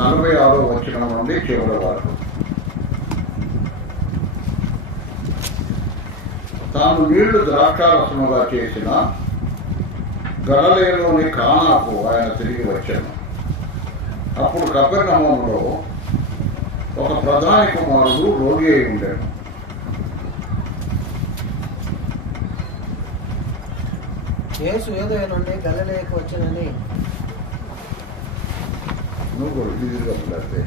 46వ వచనం నుండి చివరి వరకు. తాను నీళ్లు ద్రాక్షారసముగా చేసిన గలిలయలోని కానాకు ఆయన తిరిగి వచ్చాను. అప్పుడు కపెర్నహూములో ఒక ప్రధాని కుమారుడు రోగి అయి ఉండేను. యేసు యూదయ నుండి గలిలయకు వచ్చానని నువ్వు ఇదిగా అది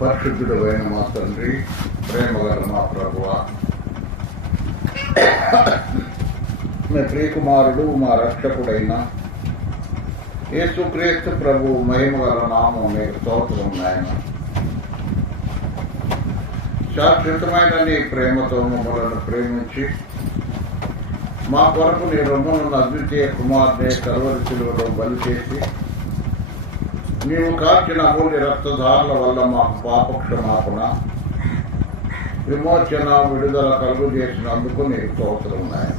పరిశుద్ధుడు అయిన మా తండ్రి, ప్రేమగల మా ప్రభువా, మీ ప్రియకుమారుడు మా రక్షకుడైన యేసుక్రీస్తు ప్రభు మహిమగల నామం మీకు స్తోత్రం నాయన. శాశ్వతమైన నీ ప్రేమతో మమ్మలను ప్రేమించి మా కొరకు నీ రొమ్మనున్న అద్వితీయ కుమార్ని కల్వరి శిలువలో బలి చేసి నీవు కార్చిన అమూల్య రక్తధారల వల్ల మాకు పాపక్షమాపణ, విమోచన, విడుదల కలుగు చేసినందుకు నీకు స్తోత్రం నాయన.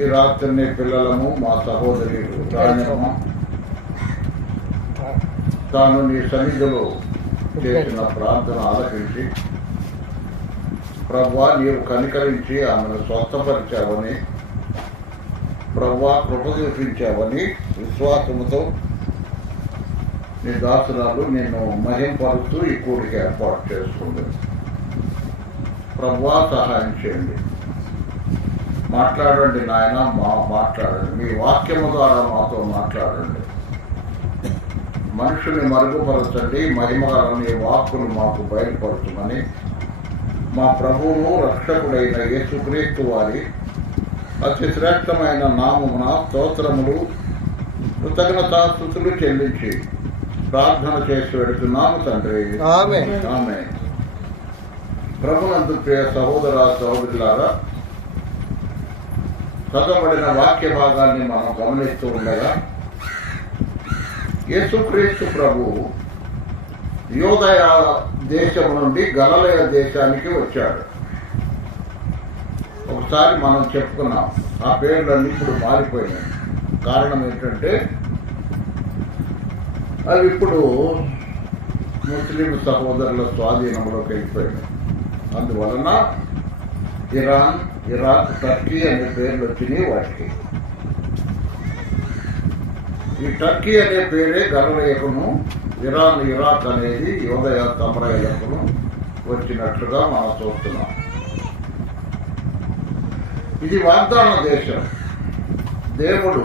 ఈ రాత్రి నీ పిల్లలను మా సహోదరి రాణ్యమ్మ తాను నీ సన్నిధిలో చేసిన ప్రార్థన ఆలకించి ప్రభువా నీవు కనికరించి ఆమెను స్వస్థపరిచావని, ప్రభువా కృప చూపించావని విశ్వాసముతో నీ దాసురాలు నిన్ను మహింపరుస్తూ ఈ కూడికి ఏర్పాటు చేసుకుంది. ప్రభువా సహాయం చేయండి, మాట్లాడండి నాయన, మాట్లాడండి, మీ వాక్యము ద్వారా మాతో మాట్లాడండి. మనుషుని మరుగుపరచండి, మహిమగల నీ వాక్కులు మాకు బయలుపరచమని మా ప్రభువును రక్షకుడైన యేసుక్రీస్తు వారి అతి శ్రేష్టమైన నామమున స్తోత్రములు, కృతజ్ఞతాస్తుతులు చెల్లించి ప్రార్థన చేసి పెడుతున్నాము తండ్రి, ఆమేన్. ప్రభునందు ప్రియ సహోదర సహోదరులారా, చదవబడిన వాక్య భాగాన్ని మనం గమనిస్తూ ఉండగా యేసుక్రీస్తు ప్రభు యూదయ దేశం నుండి గలిలయ దేశానికి వచ్చాడు. ఒకసారి మనం చెప్పుకున్నాం, ఆ పేర్లన్నీ ఇప్పుడు మారిపోయినాయి. కారణం ఏంటంటే అవి ఇప్పుడు ముస్లిం సహోదరుల స్వాధీనంలోకి వెళ్ళిపోయినాయి. అందువలన ఇరాన్, ఇరాక్, టర్కీ అనే పేర్లు వచ్చినాయి వాటికి. ఈ టర్కీ అనే పేరే గలిలయకును, ఇరాన్, ఇరాక్ అనేది యూదయ తమరయులకు వచ్చినట్లుగా మనం చూస్తున్నాం. ఇది వాగ్దాన దేశం. దేవుడు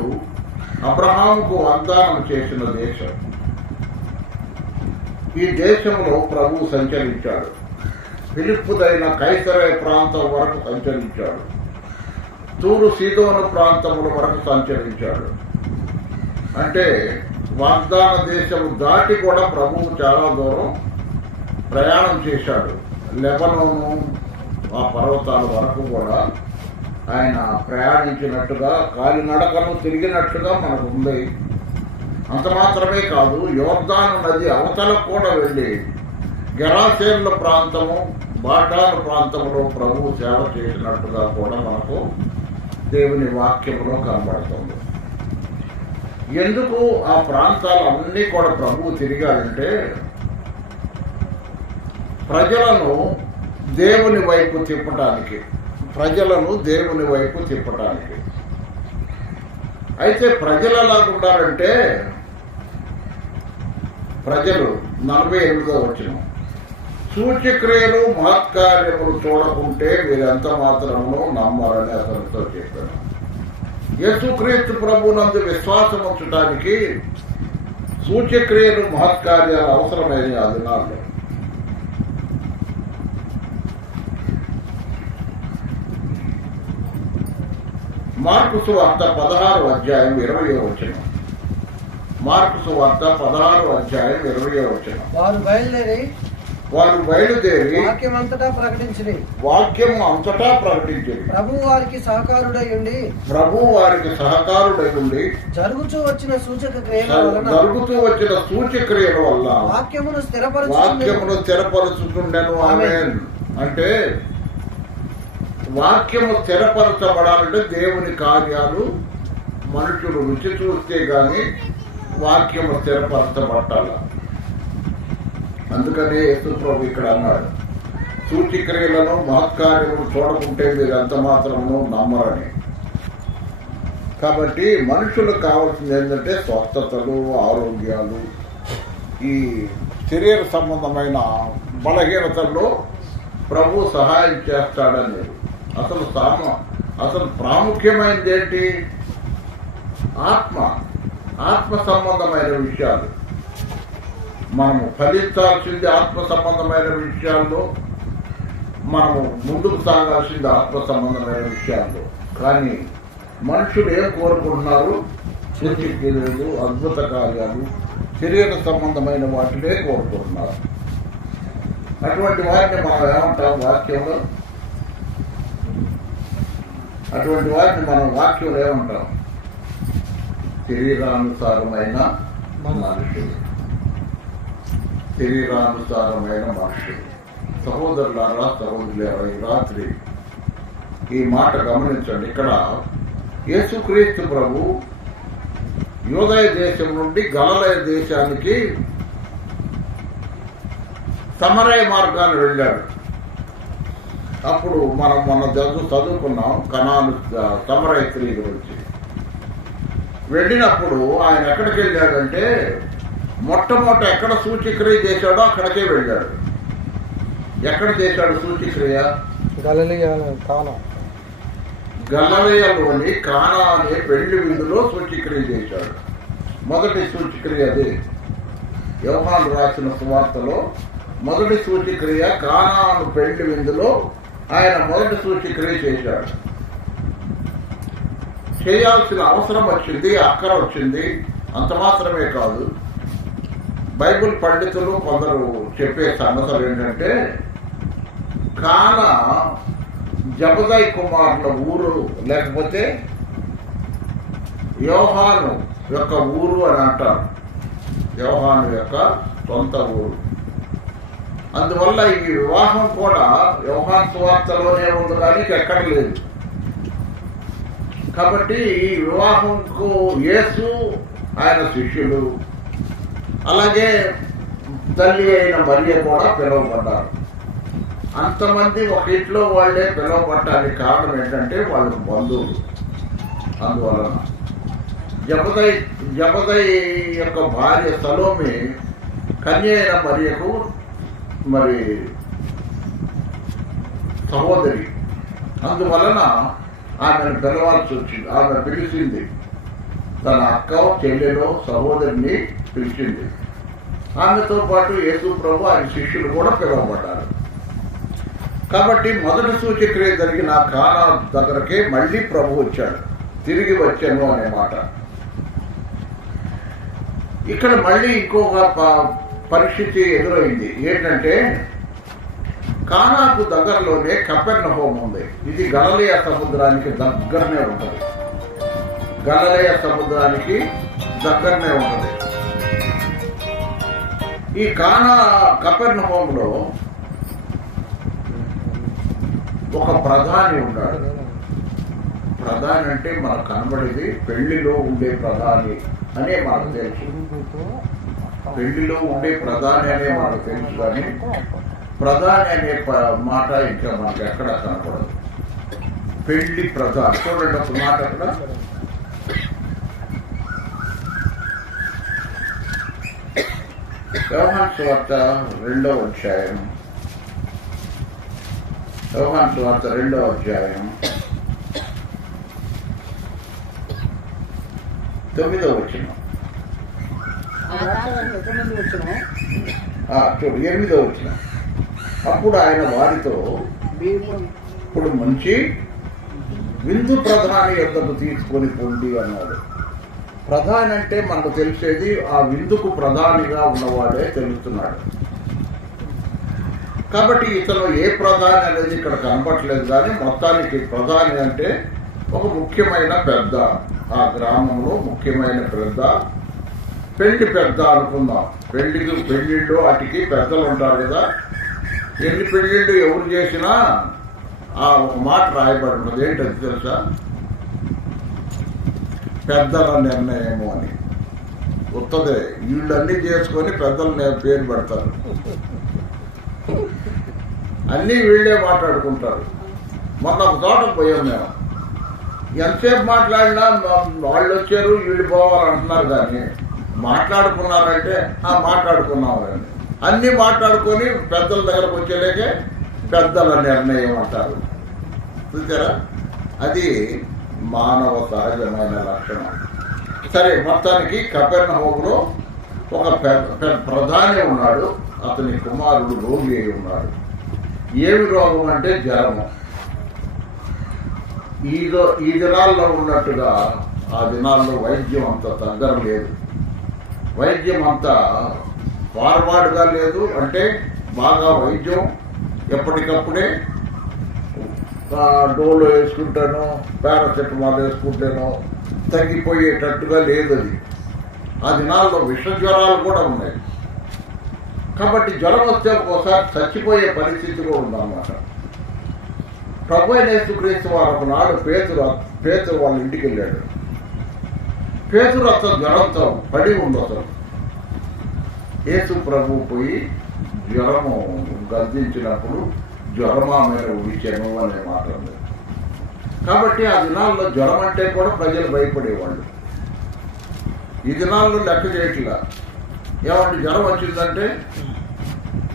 అబ్రహాముకు వాగ్దానం చేసిన దేశం. ఈ దేశంలో ప్రభు సంచరించాడు. ఫిలిప్పుదైన కైసరయ ప్రాంతం వరకు సంచరించాడు. తూరు సీదోను ప్రాంతముల వరకు సంచరించాడు. అంటే వాగ్దాన దేశం దాటి కూడా ప్రభువు చాలా దూరం ప్రయాణం చేశాడు. లెబనోను ఆ పర్వతాల వరకు కూడా ఆయన ప్రయాణించినట్టుగా, కాలినడకను తిరిగినట్టుగా మనకు ఉంది. అంత మాత్రమే కాదు, యోర్దాను నది అవతల కూడా వెళ్ళి గెరాసేన్ల ప్రాంతము, బాటాను ప్రాంతంలో ప్రభువు సేవ చేసినట్టుగా కూడా మనకు దేవుని వాక్యంలో కనబడుతుంది. ఎందుకు ఆ ప్రాంతాలన్నీ కూడా ప్రభువు తిరిగాడంటే ప్రజలను దేవుని వైపు తిప్పటానికి, అయితే ప్రజలు ఎలాగుంటారంటే, ప్రజలు 48వ వచనం, సూచక్రియలు మహత్కార్యములు చూడకుంటే మీరెంత మాత్రమును నమ్మరని అతనితో చెప్పాను. యేసుక్రీస్తు ప్రభునందు విశ్వాసం ఉంచడానికి సూచక్రియలు మహత్కార్యాలు అవసరమైన ఆ దినాల్లో. మార్కు సువార్త 16వ అధ్యాయం 20వ వచనం. మార్కు సువార్త 16వ అధ్యాయం 20వ వచనం. వారు బయలుదేరి వాక్యం అంతటా ప్రకటించింది. ప్రభువు వారికి సహకారుడై ఉండి జరుగుతూ వచ్చిన సూచక క్రియల వల్ల వాక్యమును స్థిరపరచుతుండెను. ఆమేన్. అంటే వాక్యము స్థిరపరచబడాలంటే దేవుని కార్యాలు మనుషులు రుచి చూస్తే గాని వాక్యము స్థిరపరచబట్టాల. అందుకనే యేసు ప్రభు ఇక్కడ అన్నాడు, సూచిక్రియలను మహత్కార్యములు చూడకుంటే మీరు ఎంత మాత్రము నమ్మరని. కాబట్టి మనుషులకు కావాల్సింది ఏంటంటే స్వస్థతలు, ఆరోగ్యాలు, ఈ శరీర సంబంధమైన బలహీనతల్లో ప్రభు సహాయం చేస్తాడని. అసలు ప్రాముఖ్యమైనది ఏంటి? ఆత్మ సంబంధమైన విషయాలు. మనము ఫలించాల్సింది ఆత్మ సంబంధమైన విషయాల్లో, మనము ముందుకు సాగాల్సింది ఆత్మ సంబంధమైన విషయాల్లో. కానీ మనుషులు ఏం కోరుకుంటున్నారు? సూచిక్రియలు, అద్భుత కార్యాలు, శరీర సంబంధమైన వాటినే కోరుకుంటున్నారు. అటువంటి వాటిని మనం ఏమంటాం వాక్యంలో? అటువంటి వాటిని మనం వాక్యంలో ఏమంటాం? శరీరానుసారమైన మనుషులు. శరీరానుసారమైన మనుషులు. సహోదరులారా, సహోదరులారా, ఈ రాత్రి ఈ మాట గమనించండి. ఇక్కడ యేసుక్రీస్తు ప్రభు యూదయ దేశం నుండి గలిలయ దేశానికి సమరయ మార్గాన్ని వెళ్ళాడు. అప్పుడు మనం మొన్న చదువుకున్నాం కనాను సమరయ స్త్రీ గురించి. వెళ్ళినప్పుడు ఆయన ఎక్కడికి వెళ్ళాడంటే మొట్టమొదట ఎక్కడ సూచిక్రియ చేశాడో అక్కడికే వెళ్ళాడు. ఎక్కడ చేశాడు సూచిక్రియ? గలిలయలోని కానా అనే పెళ్లి విందులో సూచిక్రియ చేశాడు. మొదటి సూచిక్రియ అదే. యోహాను రాసిన సువార్తలో మొదటి సూచిక్రియ కానాను పెళ్లి విందులో ఆయన మొదటి సూచిక్రియ చేశాడు. చేయాల్సిన అవసరం వచ్చింది, అక్కర వచ్చింది. అంత మాత్రమే కాదు, బైబిల్ పండితులు కొందరు చెప్పే సంగతులు ఏంటంటే కానా జబదయి కుమారుల ఊరు, లేకపోతే యోహాను యొక్క ఊరు అని అంటారు. యోహాను యొక్క సొంత ఊరు. అందువల్ల ఈ వివాహం కూడా యోహాను సువార్తలోనే ఉంది, కానీ ఎక్కడ లేదు. కాబట్టి ఈ వివాహంకు యేసు, ఆయన శిష్యులు, అలాగే తల్లి అయిన మరియ కూడా పిలువబడ్డారు. అంతమంది ఒక ఇంట్లో వాళ్లే పిలువబడ్డానికి కారణం ఏంటంటే వాళ్ళు బంధువులు. అందువలన జబదయి యొక్క భార్య సలోమి కన్య అయిన మరియకు మరి సహోదరి. అందువలన ఆమెను పిలవాల్సి వచ్చింది. ఆమె పిలిచింది, తన అక్క, చెల్లెలో, సహోదరిని పిలిచింది. ఆమెతో పాటు యేసు ప్రభు, ఆయన శిష్యులు కూడా పిలువబడ్డారు. కాబట్టి మొదటి సూచక్రియ జరిగిన కానా దగ్గరకే మళ్ళీ ప్రభు వచ్చాడు. తిరిగి వచ్చాను అనే మాట. ఇక్కడ మళ్ళీ ఇంకొక పరిస్థితి ఎదురైంది. ఏంటంటే కానాకు దగ్గరలోనే కపెర్నహూము ఉంది. ఇది గలిలయ సముద్రానికి దగ్గరనే ఉంటుంది. గలిలయ సముద్రానికి దగ్గరనే ఉంటుంది. ఈ కపెర్నహూములో ఒక ప్రధాని ఉన్నాడు. ప్రధాని అంటే మనకు కనబడేది పెళ్లిలో ఉండే ప్రధాని అనే మనకు తెలుసు. పెళ్లిలో ఉండే ప్రధాని అనే మనకు తెలుసు, కానీ ప్రధాని అనే మాట ఇంకా మనకు ఎక్కడ కనపడదు. పెళ్లి ప్రధాని. చూడండి ఒక మాట అక్కడ. యోహాను సువార్త 2వ అధ్యాయం. యోహాను సువార్త 2వ అధ్యాయం 9వ వచనం. చూడు 8వ వచనం. అప్పుడు ఆయన వారితో, ఇప్పుడు మంచి విందు ప్రధాని యొద్దకు తీసుకొని పోండి అన్నాడు. ప్రధాని అంటే మనకు తెలిసేది ఆ విందుకు ప్రధానిగా ఉన్నవాడే తెలుస్తున్నాడు. కాబట్టి ఇతను ఏ ప్రధాని అనేది ఇక్కడ కనపట్లేదు, కానీ మొత్తానికి ప్రధాని అంటే ఒక ముఖ్యమైన పెద్ద, ఆ గ్రామంలో ముఖ్యమైన పెద్ద, పెళ్లి పెద్ద అనుకుందాం. పెళ్లిళ్ళు వాటికి పెద్దలు ఉంటారు కదా. ఎన్ని పెళ్లిళ్ళు ఎవరు చేసినా ఒక మాట రాయబడి ఉన్నది. ఏంటది తెలుసా? పెద్దల నిర్ణయము అని. ఉత్తదే వీళ్ళన్నీ చేసుకొని పెద్దలు పేరు పెడతారు. అన్నీ వీళ్ళే మాట్లాడుకుంటారు. మొన్న ఒక తోటకు పోయాం మేము. ఎంతసేపు మాట్లాడినా వాళ్ళు వచ్చారు వీళ్ళు పోవాలంటున్నారు, కానీ మాట్లాడుకున్నారంటే మాట్లాడుకున్నామని అన్నీ మాట్లాడుకొని పెద్దల దగ్గరకు వచ్చేలేకే పెద్దల నిర్ణయం అంటారు. చూసారా? అది మానవ సహజమైన లక్షణం. సరే, మొత్తానికి కపెర్నహూములో ఒక ప్రధాని ఉన్నాడు. అతని కుమారుడు రోగి అయి ఉన్నాడు. ఏమి రోగం అంటే జ్వరము. ఈ దినాల్లో ఉన్నట్టుగా ఆ దినాల్లో వైద్యం అంత దగ్గర లేదు. వైద్యం అంతా ఫార్వర్డ్గా లేదు. అంటే బాగా వైద్యం ఎప్పటికప్పుడే డోలో వేసుకుంటాను, పారాసెటమాల్ వేసుకుంటాను, తగ్గిపోయేటట్టుగా లేదు అది. ఆ దినాల్లో విష జ్వరాలు కూడా ఉన్నాయి. కాబట్టి జ్వరం వస్తే ఒక్కోసారి చచ్చిపోయే పరిస్థితి కూడా ఉందన్నమాట. ప్రభు అయిన యేసుక్రీస్తు వారు ఒకనాడు పేతురు వాళ్ళ ఇంటికి వెళ్ళాడు. పేతురు అతను జ్వరంతో పడి ఉంది. అతను యేసు ప్రభు పోయి జ్వరము గర్జించినప్పుడు జ్వరమా మీద ఉడిచాను అనే మాట ఉంది. కాబట్టి ఆ దినాల్లో జ్వరం అంటే కూడా ప్రజలు భయపడేవాళ్ళు. ఈ దినాల్లో లెక్క చేయట్లా. ఏమంటే జ్వరం వచ్చిందంటే,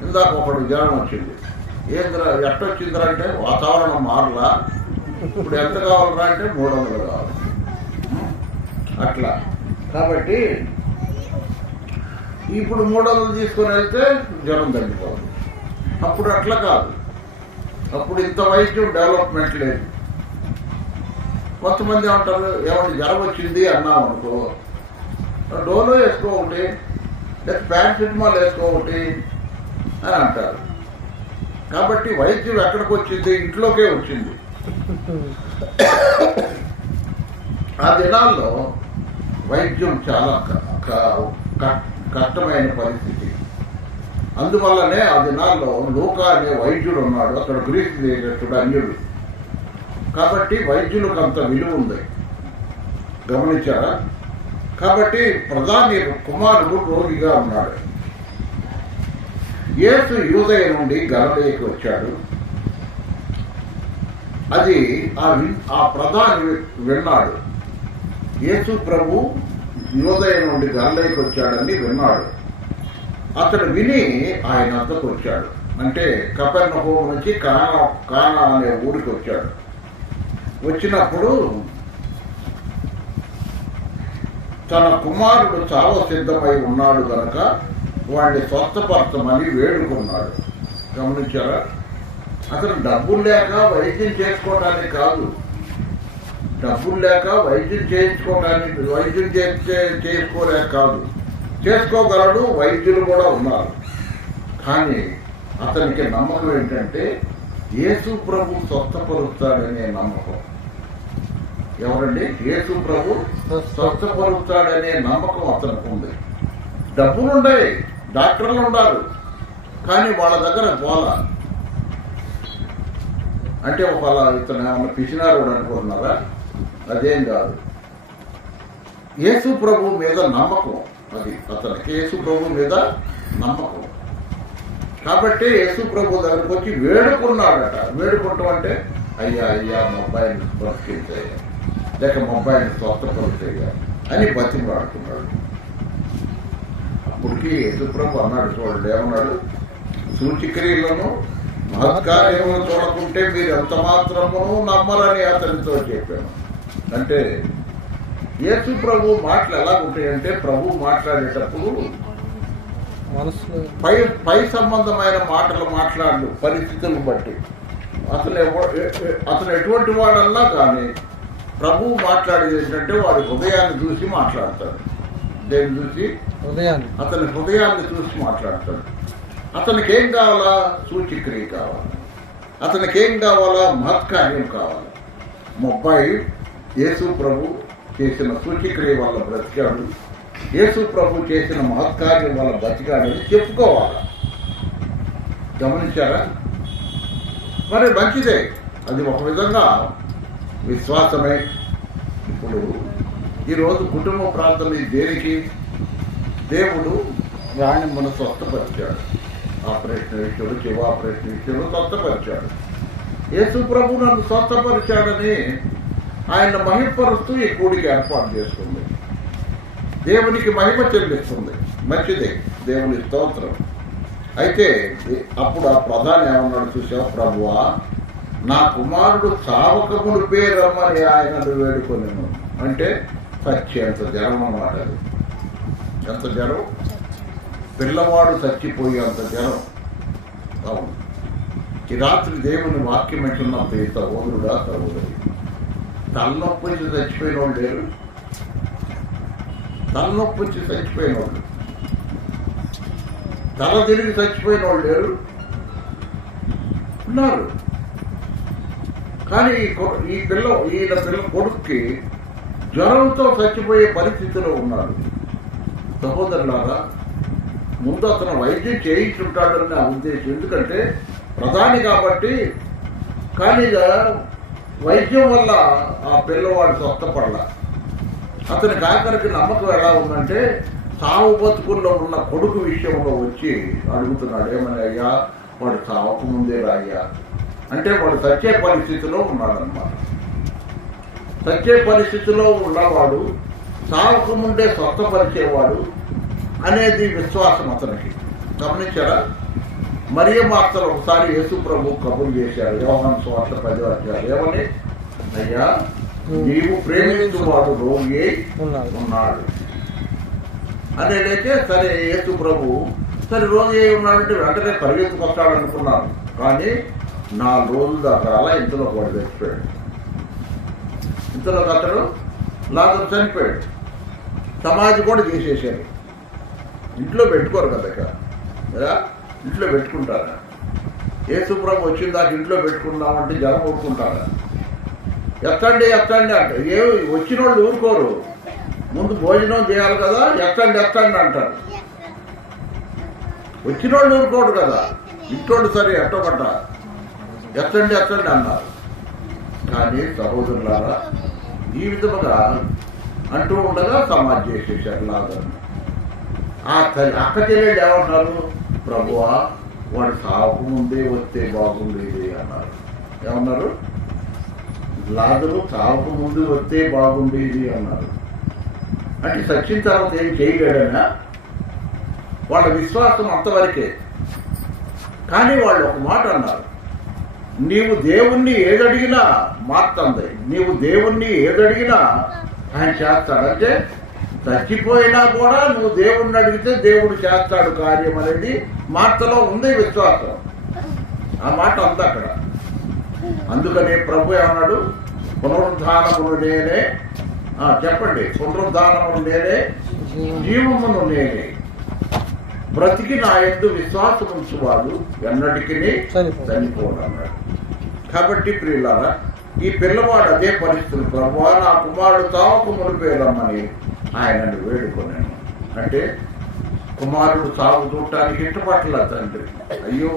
ఇందాక ఒకడు జ్వరం వచ్చింది, ఏంద్రా ఎట్టొచ్చిందిరా అంటే వాతావరణం మారలా, ఇప్పుడు ఎంత కావాలరా అంటే 300 కావాలి, అట్లా. కాబట్టి ఇప్పుడు 300 తీసుకొని వెళ్తే జ్వరం తగ్గిపోతుంది. అప్పుడు అట్లా కాదు. అప్పుడు ఇంత వైద్యం డెవలప్మెంట్ లేదు. కొంతమంది ఏమంటారు, ఏమంటే జ్వరం వచ్చింది అన్నాం అనుకో, డోలో వేసుకో ఒకటి, లేదా పారాసిటమాల్ వేసుకో ఒకటి అని అంటారు. కాబట్టి వైద్యం ఎక్కడికి వచ్చింది? ఇంట్లోకే వచ్చింది. ఆ దినాల్లో వైద్యం చాలా కష్టమైన పరిస్థితి. అందువల్లనే ఆ దినాల్లో లూకా అనే వైద్యుడు ఉన్నాడు. అక్కడ గ్రీసు దేశస్తుడు, అన్యుడు. కాబట్టి వైద్యులకు అంత విలువ ఉంది. గమనించారా? కాబట్టి ప్రధాని కుమారుడు రోగిగా ఉన్నాడు. యేసు యూదయ నుండి గలిలయకి వచ్చాడు. అది ఆ ప్రధాని విన్నాడు. యేసు ప్రభు యూదయ నుండి గలిలయకి వచ్చాడని విన్నాడు. అతడు విని ఆయన వద్దకు వచ్చాడు. అంటే కపెర్నహూము నుంచి కానా అనే ఊరికి వచ్చాడు. వచ్చినప్పుడు తన కుమారుడు చావ సిద్ధమై ఉన్నాడు కనుక వాడిని స్వస్థపరచమని వేడుకున్నాడు. గమనించారా? అతను డబ్బులు లేక వైద్యం చేసుకోవడానికి కాదు, డబ్బులు లేక వైద్యం చేయించుకోవడానికి, వైద్యం చేసుకోలేక కాదు, చేసుకోగలడు. వైద్యులు కూడా ఉన్నారు. కానీ అతనికి నమ్మకం ఏంటంటే యేసు ప్రభు స్వస్థపరుస్తాడనే నమ్మకం. ఎవరండి? యేసు ప్రభు స్వస్థపరుస్తాడనే నమ్మకం అతనికి ఉంది. డబ్బులు ఉన్నాయి, డాక్టర్లు ఉన్నారు, కానీ వాళ్ళ దగ్గర పోలా. అంటే ఒకవేళ ఇతను ఏమన్నా పిచ్చినారు అనుకుంటున్నారా? అదేం కాదు. యేసు ప్రభు మీద నమ్మకం. అది అతనికి యేసు ప్రభు మీద నమ్మకం. కాబట్టి యేసు ప్రభు దగ్గరకు వచ్చి వేడుకున్నాడట. వేడుకుంటాం అంటే అయ్యా మొబైల్ని బ్రతికించాయ్యా, లేక మొబైల్ని స్వస్థపరుస్తాయ్యా అని బతిమలాడుకున్నాడు. అప్పటికి యేసు ప్రభు అన్నాడు, చూడండి ఏమన్నాడు, సూచిక్రియలను మహత్కార్యములను చూడకుంటే మీరు ఎంత మాత్రము నమ్మరని అతనితో చెప్పాను. అంటే యేసు ప్రభు మాటలు ఎలా ఉంటాయంటే, ప్రభు మాట్లాడేటప్పుడు పై సంబంధమైన మాటలు మాట్లాడు పరిస్థితులను బట్టి. అతను ఎటువంటి వాడన్నా కానీ ప్రభువు మాట్లాడేది ఏంటంటే వాడి హృదయాన్ని చూసి మాట్లాడతాడు. దేన్ని చూసి? అతని హృదయాన్ని చూసి మాట్లాడతాడు. అతనికి ఏం కావాలా? సూచిక్రియ కావాలి. అతనికి ఏం కావాలా? మహత్కార్యం కావాలి. మొబ్బాయి యేసు ప్రభు చేసిన సూచిక్రియ వల్ల బ్రతికాడు, యేసు ప్రభు చేసిన మహత్కార్యం వల్ల బ్రతికాడని చెప్పుకోవాలి. గమనించారా? మరి మంచిదే. అది ఒక విధంగా విశ్వాసమే. ఇప్పుడు ఈరోజు కుటుంబ ప్రార్థన దేనికి? దేవుడు రాణిమ్మను స్వస్థపరిచాడు, ఆపరేషన్ విషయంలో, చెవు ఆపరేషన్ విషయంలో స్వస్థపరిచాడు. యేసు ప్రభు నన్ను స్వస్థపరిచాడని ఆయన మహిమపరుస్తూ ఈ కూడికి ఏర్పాటు చేస్తుంది. దేవునికి మహిమ చెల్లిస్తుంది. మంచిదే, దేవుని స్తోత్రం. అయితే అప్పుడు ఆ ప్రధాని ఏమన్నాడు చూసావు? ప్రభువా, నా కుమారుడు చావకమునిపే రమ్మని ఆయనను వేడుకొనెను. అంటే ఎంత జనం అన్నమాట. అది ఎంత జనం, పిల్లవాడు చచ్చిపోయి అంత జనం. అవును, ఈ రాత్రి దేవుని వాక్యం అంటున్న సహోదరుడా, సహోదరి, తలనొప్పి వచ్చి చచ్చిపోయిన వాళ్ళు లేరు? తలనొప్పి వచ్చి చచ్చిపోయిన వాళ్ళు, తల తిరిగి చచ్చిపోయిన వాళ్ళు లేరు? ఉన్నారు. కానీ ఈయన పిల్ల కొడుక్కి జ్వరంతో చచ్చిపోయే పరిస్థితిలో ఉన్నాడు. సహోదరులారా, ముందు అతను వైద్యం చేయించుంటాడని నా ఉద్దేశం. ఎందుకంటే ప్రధాని కాబట్టి. కానీ వైద్యం వల్ల ఆ పిల్లవాడు స్వస్థపడలా. అతనికి ఆఖరికి నమ్మకం ఎలా ఉందంటే, సావు బతుకుల్లో ఉన్న కొడుకు విషయంలో వచ్చి అడుగుతున్నాడు, ఏమని, అయ్యా వాడు సావకు ముందే రాయ్యా అంటే వాడు సచ్చే పరిస్థితిలో ఉన్నాడనమాట. సచ్చే పరిస్థితిలో ఉన్నవాడు సావకు ముందే స్వస్థపరిచేవాడు అనేది విశ్వాసం అతనికి. గమనించారా? మరియ మార్తలు ఒకసారి యేసు ప్రభు కబురు చేశారు. యోహాను సువార్త 10వ అధ్యాయం. ఏమని? అయ్యా, నీవు ప్రేమించువాడు రోగి ఉన్నాడు అనేదైతే సరే. యేసు ప్రభు సరే రోగి అయి ఉన్నాడంటే వెంటనే పరిగెత్తుకొస్తాడు అనుకున్నాను. కానీ 4 రోజుల దాకా అలా ఇంతలో వాడు చచ్చిపోయాడు. ఇంతలో అతడు లాజరు చనిపోయాడు. సమాధి కూడా చేసేసారు. ఇంట్లో పెట్టుకోరు కదా, ఇంట్లో పెట్టుకుంటారా? యేసు ప్రభు వచ్చిన దాకా ఇంట్లో పెట్టుకుందామంటే జనం ఊరుకుంటారా? ఎత్తండి ఎత్తండి అంటే వచ్చిన వాళ్ళు ఊరుకోరు. ముందు భోజనం చేయాలి కదా, ఎత్తండి ఎత్తండి అంటారు. వచ్చిన వాళ్ళు ఊరుకోడు కదా. ఇంట్లో సరే ఎట్టబట్ట ఎత్తండి ఎత్తండి అన్నారు. కానీ సహోదరులారా, ఈ విధముగా అంటూ ఉండగా సమాధి చేసేసారు లాజరును. అక్క చెల్లెళ్ళు ఏమన్నారు? ప్రభువా, వాడు సాకు ముందే వస్తే బాగుండేది అన్నారు. ఏమన్నారు? లాజరు సాకు ముందు వస్తే బాగుండేది అన్నారు. అంటే సచ్చిన తర్వాత ఏం చేయలేడనా? వాళ్ళ విశ్వాసం అంతవరకే. కానీ వాళ్ళు ఒక మాట అన్నారు, నీవు దేవుణ్ణి ఏదడిగినా మార్తంది, నీవు దేవుణ్ణి ఏదడిగినా ఆయన చేస్తాడు. అంటే చచ్చిపోయినా కూడా నువ్వు దేవుణ్ణి అడిగితే దేవుడు చేస్తాడు కార్యం అనేది మార్తలో ఉంది విశ్వాసం. ఆ మాట అంతా అక్కడ. అందుకని ప్రభు ఏమన్నాడు? పునరుద్ధానమును నేనే, చెప్పండి, పునరుద్ధానమును నేనే, జీవమును నేనే, బ్రతికి నా యందు విశ్వాసం ఉంచువాడు ఎన్నటికీ చనిపోడు అన్నాడు. కాబట్టి ప్రియులారా, ఈ పిల్లవాడు అదే పరిస్థితులు. ప్రభువా, నా కుమారుడు చావకు మునిపే రమ్మని ఆయనను వేడుకొన్నాను. అంటే కుమారుడు సాగు చూడటానికి ఇష్టపట్ల తండ్రి. అయ్యో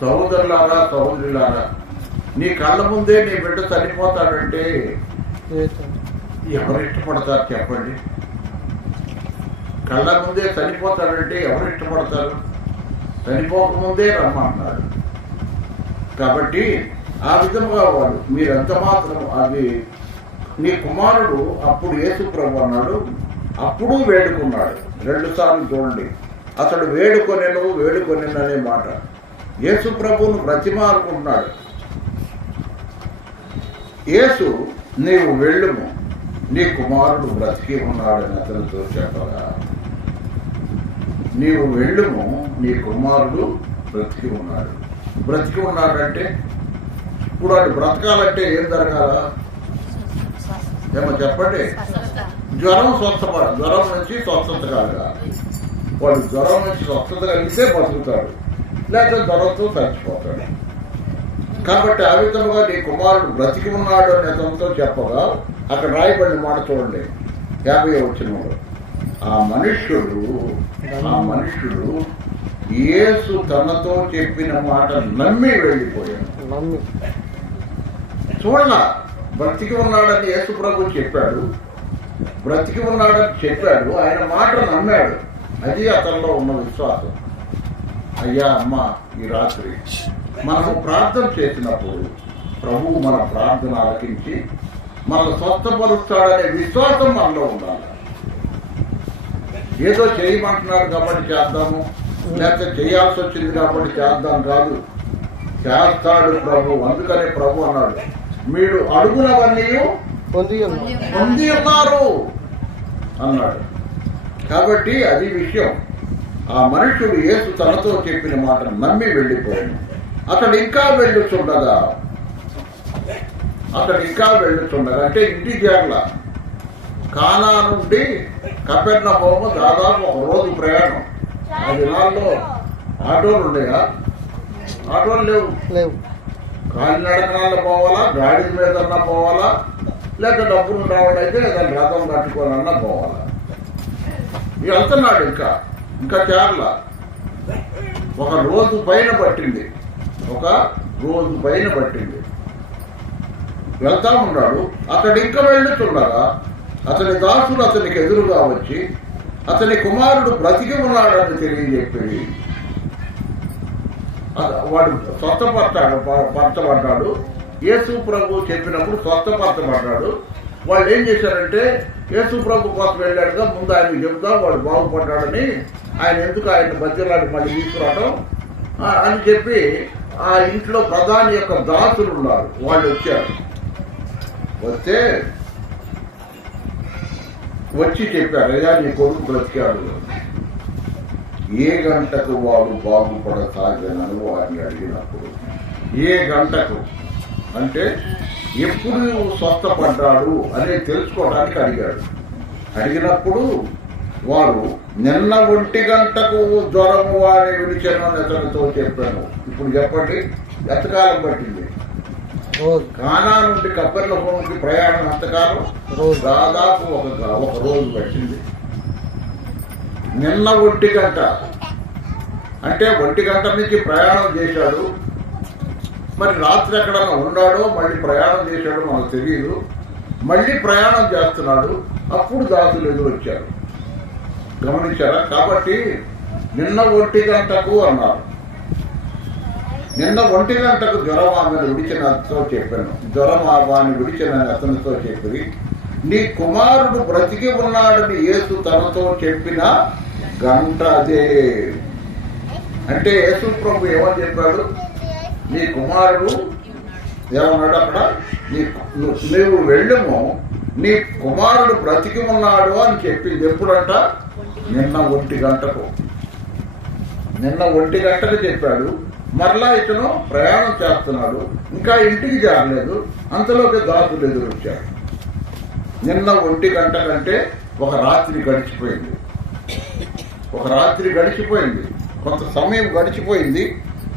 సహోదరులారా, సహోదరులారా, నీ కళ్ళ ముందే నీ బిడ్డ చనిపోతాడంటే ఎవరు ఇష్టపడతారు చెప్పండి? కళ్ళ ముందే చనిపోతాడంటే ఎవరు ఇష్టపడతారు? చనిపోకముందే రమ్మంటున్నాడు. కాబట్టి ఆ విధంగా వాడు మీరెంత మాత్రం అది నీ కుమారుడు అప్పుడు యేసు ప్రభు అన్నాడు, అప్పుడు వేడుకున్నాడు. 2 సార్లు చూడండి, అతడు వేడుకొనెను అనే మాట. యేసు ప్రభువును బ్రతిమాలుకుంటున్నాడు. యేసు, నీవు వెళ్ళుము, నీ కుమారుడు బ్రతికి ఉన్నాడని అతనితో చెప్పగా, నీవు వెళ్ళుము, నీ కుమారుడు బ్రతికి ఉన్నాడు. బ్రతికి ఉన్నాడంటే ఇప్పుడు వాడు బ్రతకాలంటే ఏం జరగాల? ఏమో చెప్పండి. జ్వరం నుంచి స్వస్థత కలగాలి. వాడు జ్వరం నుంచి స్వస్థత కలిగితే బతుకుతాడు, లేకపోతే జ్వరంతో చచ్చిపోతాడు. కాబట్టి ఆ విధంగా నీ కుమారుడు బ్రతికి ఉన్నాడు అనే అతనితో చెప్పగా, అక్కడ రాయబడిన మాట చూడండి 50వ వచనంలో, ఆ మనుష్యుడు యేసు తనతో చెప్పిన మాట నమ్మి వెళ్ళిపోయాడు. చూడలా, బ్రతికి ఉన్నాడని యేసు ప్రభు చెప్పాడు, బ్రతికి ఉన్నాడని చెప్పాడు, ఆయన మాట నమ్మాడు. అది అతనిలో ఉన్న విశ్వాసం. అయ్యా అమ్మ, ఈ రాత్రి మనము ప్రార్థన చేసినప్పుడు ప్రభువు మన ప్రార్థన ఆలకించి మనల్ని స్వస్థపరుస్తాడనే విశ్వాసం మనలో ఉండాలి. ఏదో చేయమంటున్నాడు కాబట్టి చేద్దాము, లేకపోతే చేయాల్సి వచ్చింది కాబట్టి చేద్దాం కాదు. చేస్తాడు ప్రభు. అందుకనే ప్రభు అన్నాడు, మీరు అడుగునవన్నీ పొంది ఉన్నారు అన్నాడు. కాబట్టి అది విషయం. ఆ మనుషుడు యేసు తనతో చెప్పిన మాటను నమ్మి వెళ్ళిపోయాడు. అతడు ఇంకా వెళ్ళుచుండగా అంటే ఇంటి చేరల కానా నుండి కపెర్నహూము దాదాపు ఒక రోజు ప్రయాణం. ఆ దినాల్లో ఆటోలు ఉన్నాయా? ఆటోలు లేవు. కాలినడకనాల్లో పోవాలా, గాడి మీదన్నా పోవాలా, లేక డబ్బులు రావడైతే దాన్ని రథం కట్టుకోవాలన్నా పోవాలా. వెళ్తున్నాడు. ఇంకా చేరల. ఒక రోజు పైన పట్టింది. వెళ్తా ఉన్నాడు. అతడు ఇంకా వెళ్ళుతుండగా అతని దాసులు అతనికి ఎదురుగా వచ్చి అతని కుమారుడు బ్రతికి ఉన్నాడని తెలియజెప్పి వాడు స్వస్థపరచబడ్డాడు. యేసు ప్రభు చెప్పినప్పుడు స్వస్థపరచబడ్డాడు. వాళ్ళు ఏం చేశారంటే, యేసు ప్రభు కోసం వెళ్ళాడుగా, ముందు ఆయనకు చెబుతా వాడు బాగుపడ్డాడని, ఆయన ఎందుకు ఆయన మధ్యలాంటి మళ్ళీ తీసుకురావడం అని చెప్పి ఆ ఇంట్లో ప్రధాని యొక్క దాసులు ఉన్నారు. వాళ్ళు వచ్చారు. వచ్చి చెప్పారు, అయ్యా నీ కొడుకు బ్రతికాడు, ఏ గంటకు వాడు బాగుపడసాగనని వారిని అడిగినప్పుడు, ఏ గంటకు అంటే ఎప్పుడు స్వస్థపడ్డాడు అనేది తెలుసుకోవడానికి అడిగాడు. అడిగినప్పుడు వారు నిన్న 1 గంటకు జ్వరము వారి విడిచెను అని అతనితో చెప్పాను. ఇప్పుడు చెప్పండి, ఎంతకాలం పట్టింది? కానా నుండి కపెర్నహూముకి ప్రయాణం ఎంతకాలం? దాదాపు ఒక రోజు పట్టింది. నిన్న 1 గంట అంటే 1 గంట నుంచి ప్రయాణం చేశాడు. మరి రాత్రి ఎక్కడన్నా ఉన్నాడో మళ్ళీ ప్రయాణం చేశాడో మనకు తెలియదు. మళ్ళీ ప్రయాణం చేస్తున్నాడు. అప్పుడు దాసులు ఎదురొచ్చారు. గమనించారా? కాబట్టి నిన్న 1 గంటకు అన్నారు. నిన్న 1 గంటకు జ్వరం ఆమెను విడిచినతో చెప్పాను. జ్వరం వాని విడిచినని అతనితో చెప్పి, నీ కుమారుడు బ్రతికి ఉన్నాడని యేసు తనతో చెప్పిన గంట అదే. అంటే యేసు ప్రభు ఏమని చెప్పాడు? నీ కుమారుడు ఏమన్నాడు అక్కడ? నీవు వెళ్ళము, నీ కుమారుడు బ్రతికి ఉన్నాడు అని చెప్పింది. ఎప్పుడంట? నిన్న 1 గంటకు. నిన్న 1 గంటకు చెప్పాడు. మరలా ఇతను ప్రయాణం చేస్తున్నాడు, ఇంకా ఇంటికి చేరలేదు. అంతలోకి దాసులు ఎదురొచ్చాడు. నిన్న 1 గంట కంటే ఒక రాత్రి గడిచిపోయింది. కొంత సమయం గడిచిపోయింది.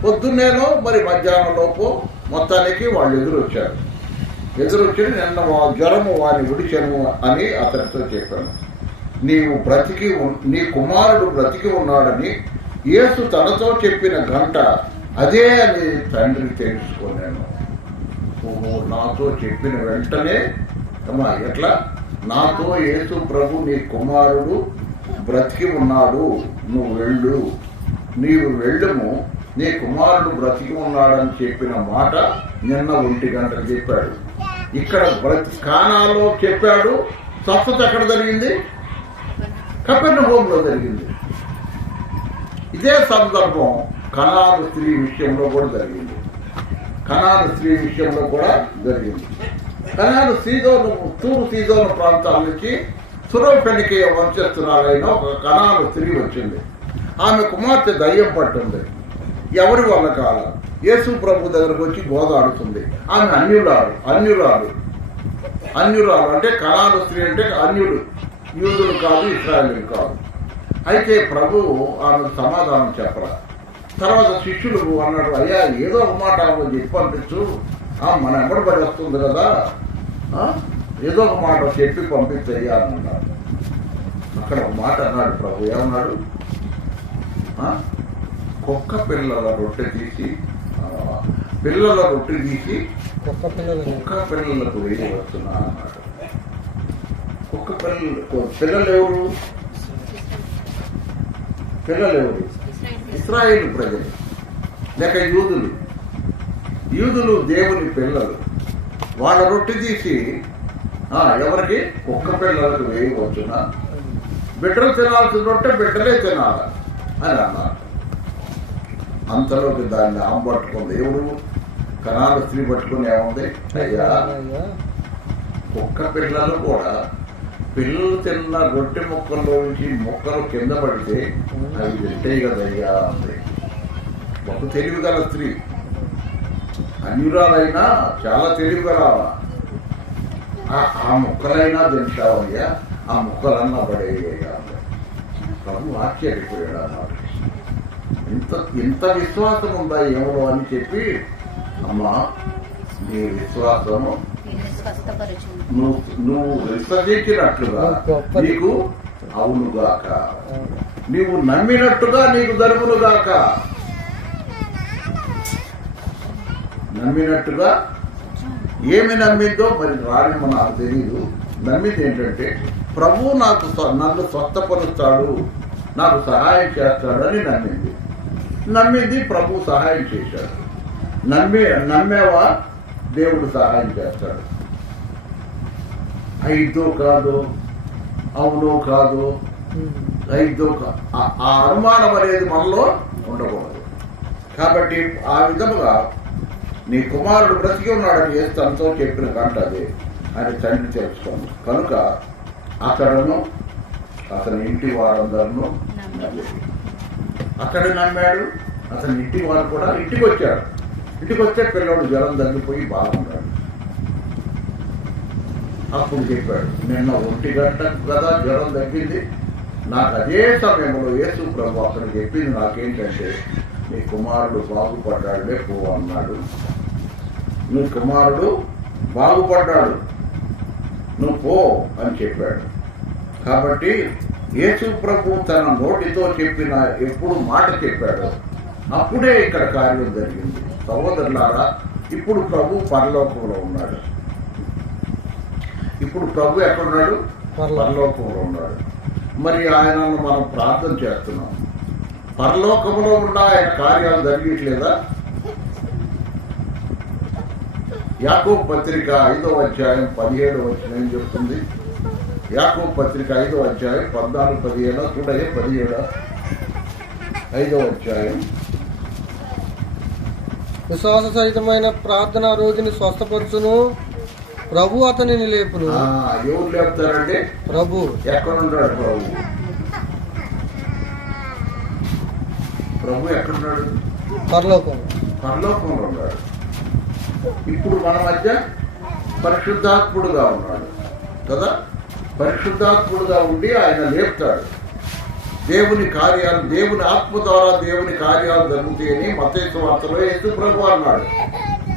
పొద్దున్నేనో మరి మధ్యాహ్నం లోపు మొత్తానికి వాళ్ళు ఎదురొచ్చి నిన్న జ్వరము వారిని విడిచెను అని అతనితో చెప్పాను. నీ కుమారుడు బ్రతికి ఉన్నాడని యేసు తనతో చెప్పిన గంట అదే అని తండ్రి తెలుసుకున్నాను. నాతో చెప్పిన వెంటనే ఎట్లా? నాతో యేసు ప్రభు నీ కుమారుడు బ్రతికి ఉన్నాడు, నీవు వెళ్ళము, నీ కుమారుడు బ్రతికి ఉన్నాడని చెప్పిన మాట నిన్న 1 గంటకు చెప్పాడు. ఇక్కడ కానాలో చెప్పాడు. స్వస్థత ఎక్కడ జరిగింది? కపెర్నహూములో జరిగింది. ఇదే సందర్భం కనాను స్త్రీ విషయంలో కూడా జరిగింది. కనాను తూరు సీదోను ప్రాంతాల నుంచి సురఫెనికీయ వంశస్థురాలైన ఒక కనాను స్త్రీ వచ్చింది. ఆమె కుమార్తె దయ్యం పట్టింది. ఎవరి వల్ల కాలం యేసు ప్రభు దగ్గరకు వచ్చి గోదాడుతుంది. ఆమె అన్యురాలు అంటే కనాను స్త్రీ అంటే అన్యుడు, యూదులు కాదు, ఇశ్రాయేలీయులు కాదు. అయితే ప్రభువు ఆమెకు సమాధానం చెప్పరా. తర్వాత శిష్యులు అన్నాడు, అయ్యా ఏదో ఒక మాట చెప్పి పంపించు, మన ఎమ్మడి పడి వస్తుంది కదా, ఏదో ఒక మాట చెప్పి పంపించయ్యా అని అన్నాడు. అక్కడ ఒక మాట అన్నాడు ప్రభు. ఏమన్నాడు? కుక్క పిల్లల రొట్టె తీసి పిల్లల రొట్టె తీసి కుక్క పిల్లలు కుక్క పిల్లలకు వేసి వస్తున్నా అన్నాడు. కుక్క పిల్లలు ఎవరు? ఇశ్రాయేలు ప్రజలు లేక యూదులు దేవుని పిల్లలు. వాళ్ళ రొట్టె తీసి ఎవరికి? కుక్క పిల్లలకు వేయవచ్చునా? బిడ్డలు తినాల్సిన రొట్టె బిడ్డలే తినాల అని అన్నారు. అంతలోకి దాన్ని ఆంబట్టుకుంది. ఎవరు? కనాల స్త్రీ పట్టుకుని ఏముంది? అయ్యా, కుక్క పిల్లలు కూడా పిల్లలు తిన్న రొట్టె ముక్కల్లో నుంచి ముక్కలు కింద పడితే అవి తింటాయి కదయ్యా అంది. ఒక తెలివి గల స్త్రీ, అన్యురాలైనా చాలా తెలివి గల. ఆ ముక్కలైనా తింటావయ్యా, ఆ ముక్కలన్నా పడేయ్యా అంది. ప్రభు ఆశ్చర్యపోయాడు అన్నమాట. ఇంత విశ్వాసం ఉందా ఏమో అని చెప్పి, అమ్మా నీ విశ్వాసము నువ్వు విశ్వసించినట్లుగా నీకు అవునుగాక, నీవు నమ్మినట్టుగా నీకు జరుగునుగాక. నమ్మినట్టుగా ఏమి నమ్మిందో మరి రాని నాకు తెలియదు. నమ్మింది ఏంటంటే ప్రభు నన్ను స్వస్థపరుస్తాడు, నాకు సహాయం చేస్తాడు అని నమ్మింది. ప్రభు సహాయం చేశాడు. నమ్మేవా? దేవుడు సహాయం చేస్తాడు. అయిదో కాదు, అవునో కాదు, అయిదో ఆ అనుమానం అనేది మనలో ఉండకూడదు. కాబట్టి ఆ విధముగా నీ కుమారుడు బ్రతికి ఉన్నాడని యేసు తనతో చెప్పిన గంట అదే అని తండ్రి తెలుసుకోండి. కనుక అతని ఇంటి వారందరూ అతడు నమ్మాడు. అతని ఇంటి వారు కూడా ఇంటికి వచ్చాడు. ఇంటికి వస్తే పిల్లడు జ్వరం తగ్గిపోయి బాగున్నాడు. అప్పుడు చెప్పాడు, నిన్న 1 గంటకు కదా జ్వరం తగ్గింది. నాకు అదే సమయంలో యేసు ప్రభు అక్కడ చెప్పింది నాకేంటంటే, నీ కుమారుడు బాగుపడ్డాడులే పో అన్నాడు. నీ కుమారుడు బాగుపడ్డాడు, నువ్వు పో అని చెప్పాడు. కాబట్టి యేసు ప్రభు తన నోటితో చెప్పిన ఎప్పుడు మాట చెప్పాడో అప్పుడే ఇక్కడ కార్యం జరిగింది. సహోదరులారా, ఇప్పుడు ప్రభు పరలోకంలో ఉన్నాడు. ఇప్పుడు ప్రభు ఎక్కడున్నాడు? పరలోకంలో ఉన్నాడు. మరి ఆయనను మనం ప్రార్థన చేస్తున్నాం. పరలోకంలో ఉన్న ఆయన కార్యాలు జరగట్లేదా? యాకోబు పత్రిక 5వ అధ్యాయం 17వ వచనం ఏం చెప్తుంది? యాకోబు పత్రిక 5వ అధ్యాయం 14, 15 చూడయ్యే 17 5వ అధ్యాయం. విశ్వాస సహితమైన ప్రార్థన రోగిని స్వస్థపరచును, ప్రభు అతనిని లేపును. ఎవరు లేపుతారంటే ప్రభు. ఎక్కడున్నాడు ప్రభు? ప్రభు ఎక్కడున్నాడు? పరలోకంలో ఉన్నాడు. ఇప్పుడు మన మధ్య పరిశుద్ధాత్ముడుగా ఉన్నాడు కదా. పరిశుద్ధాత్ముడుగా ఉండి ఆయన లేపుతాడు. దేవుని కార్యాలు, దేవుని ఆత్మ ద్వారా దేవుని కార్యాలు జరుగుతాయని మత్తయి సువార్తలో యేసు ప్రభు అన్నాడు.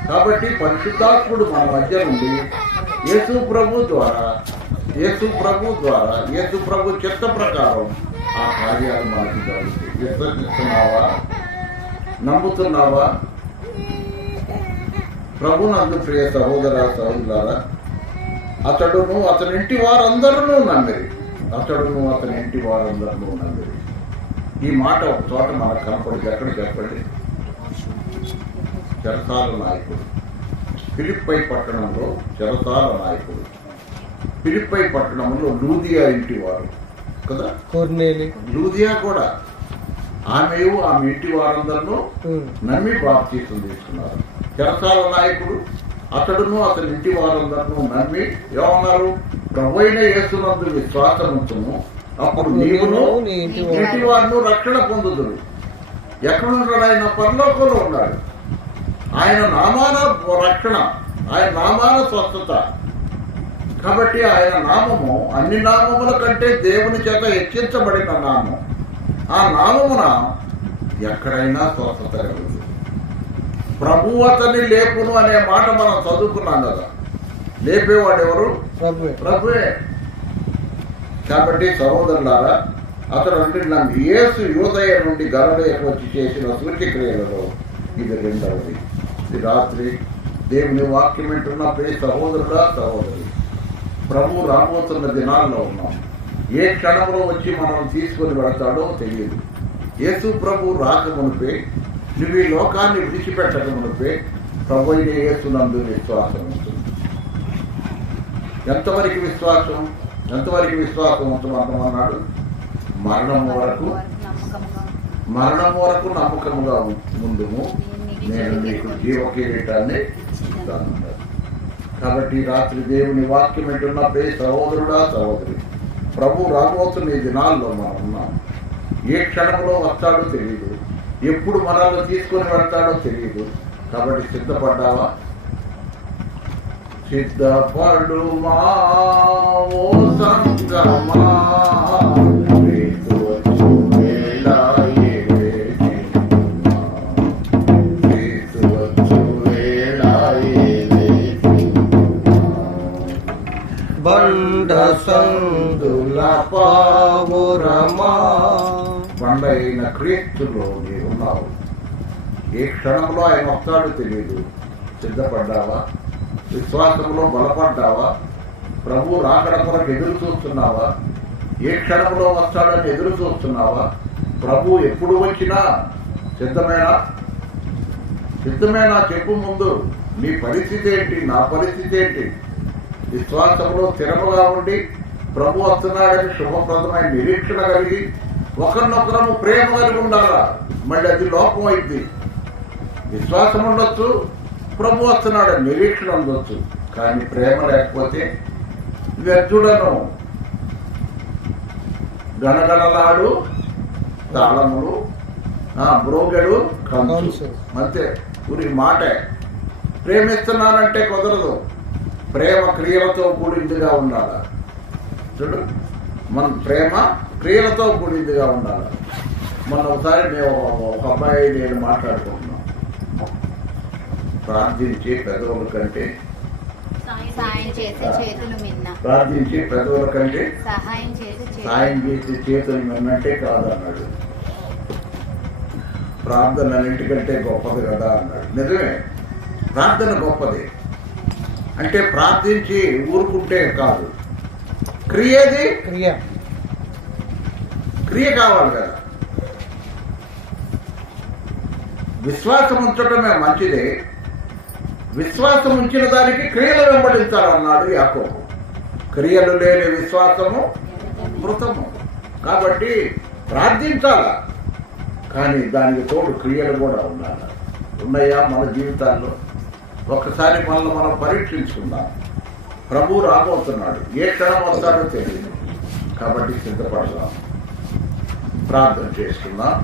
కాబట్టి పరిశుద్ధాత్ముడు మన మధ్య నుండి యేసు ప్రభు ద్వారా యేసు ప్రభు చిత్త ప్రకారం ఆ కార్యాలు మనకి జరుగుతాయి. విశ్వసిస్తున్నావా? నమ్ముతున్నావా? ప్రభునందు ప్రియ సహోదర సహోదరులారా, అతడును అతని ఇంటి వారందరూ నమ్మిరి. ఈ మాట ఒక చోట మనకు కనపడింది. ఎక్కడ చెప్పండి? చెరసాల నాయకుడు, ఫిలిప్పై పట్టణంలో చెరసాల నాయకుడు. ఫిలిప్పై పట్టణంలో లూదియా ఇంటి వారు కదా. లూదియా కూడా ఆమె ఇంటి వారందరూ నమ్మి బాప్తీసం తీసుకున్నారు. చెరసాల నాయకుడు అతడును అతని ఇంటి వారందరూ నమ్మి ఏమన్నారు? ప్రభువైన యేసునందు విశ్వాసముంచును, అప్పుడు నీవును ఇంటి వారు రక్షణ పొందుదురు. ఎక్కడున్నాడు ఆయన? పరలోకంలో ఉన్నాడు. ఆయన నామాన రక్షణ, ఆయన నామాన స్వస్థత. కాబట్టి ఆయన నామము అన్ని నామముల కంటే దేవుని చేత హెచ్చించబడిన నామం. ఆ నామమున ఎక్కడైనా స్వస్థత కలుగుతుంది. ప్రభు అతన్ని లేపును అనే మాట మనం చదువుకున్నాం కదా. లేపేవాడు ఎవరు? ప్రభువే. కాబట్టి సహోదరులారా, అతడు అంటున్నాను, యేసు యూదయ నుండి గలిలయకు వచ్చి చేసిన సూచక్రియలలో ఇది రెండవది. ఇది రాత్రి దేవుని వాక్యం వింటున్న ప్రియ సహోదరుడా, సహోదరి, ప్రభు రాబోతున్న దినాల్లో ఉన్నాం. ఏ క్షణంలో వచ్చి మనం తీసుకొని వెళతాడో తెలియదు. యేసు ప్రభు రాకమునిపే, నువ్వు ఈ లోకాన్ని విడిచిపెట్టక మునిపే ప్రభు అయిన యేసునందు విశ్వాసం ఉంటుంది. ఎంతవరకు విశ్వాసం ఉంటుంది అంటున్నాడు? మరణం వరకు నమ్మకముగా ముందుము, నేను నీకు జీవ కిరీటాన్ని ఇస్తాను. కాబట్టి రాత్రి దేవుని వాక్యం వింటున్న ప్రియ సహోదరుడా, సహోదరి, ప్రభు రాబోతున్న ఈ దినాల్లో మనం ఉన్నాం. ఏ క్షణంలో వస్తాడో తెలియదు, ఎప్పుడు మనల్ని తీసుకొని వెళ్తాడో తెలియదు. కాబట్టి సిద్ధపడ్డావా? సిద్ధపడుమా ఓ సంగమా, బండ సందుల పావురమా. బండ అయిన క్రీస్తులో నీవున్నావు. ఏ క్షణంలో ఆయన వస్తాడో తెలియదు. సిద్ధపడ్డావా? విశ్వాసంలో బలపడ్డావా? ప్రభు రాకడ కొరకు ఎదురు చూస్తున్నావా? ఏ క్షణంలో వస్తాడని ఎదురు చూస్తున్నావా? ప్రభు ఎప్పుడు వచ్చినా సిద్ధమేనా చెప్పు. ముందు నీ పరిస్థితి ఏంటి, నా పరిస్థితి ఏంటి? విశ్వాసంలో స్థిరముగా ఉండి ప్రభు వస్తున్నాడని శుభప్రదమైన నిరీక్షణ కలిగి ఒకరినొకరము ప్రేమ కలిగి ఉండాలా. మళ్ళీ అది లోపం అయింది. విశ్వాసం ఉండొచ్చు, ప్రభు వస్తున్నాడని నిరీక్షణ ఉండొచ్చు, కానీ ప్రేమ లేకపోతే వ్యర్థుడను. గణగణలాడు తాళములు, బ్రోగెడు కంచు, అంతే. ఊరి మాటే. ప్రేమిస్తున్నానంటే కుదరదు. ప్రేమ క్రియలతో కూడిందిగా ఉండాలి. చూడు, మన ప్రేమ క్రియలతో కూడిందిగా ఉండాలి. మొన్న ఒకసారి మేము ఒక అబ్బాయి నేను మాట్లాడుకుంటున్నాం. ప్రార్థించే పెదవుల కంటే ప్రార్థించే పెదవుల కంటే సాయం చేసే చేతులు మిన్నంటే కాదన్నాడు. ప్రార్థన అన్నింటికంటే గొప్పది కదా అన్నాడు. నిజమే, ప్రార్థన గొప్పది. అంటే ప్రార్థించి ఊరుకుంటే కాదు, క్రియ కావాలి కదా. విశ్వాసం ఉంచడమే మంచిదే. విశ్వాసం ఉంచిన దానికి క్రియలు వెంబడించాలన్నాడు యాకోబు. క్రియలు లేని విశ్వాసము మృతము. కాబట్టి ప్రార్థించాలా, కానీ దానికి తోడు క్రియలు కూడా ఉండాలి. ఉన్నాయా మన జీవితాల్లో? ఒక్కసారి మనల్ని మనం పరీక్షించుకుందాం. ప్రభు రాబోతున్నాడు, ఏ క్షణం వస్తాడో తెలియదు. కాబట్టి సిద్ధపడదాం, ప్రార్థన చేసుకుందాం.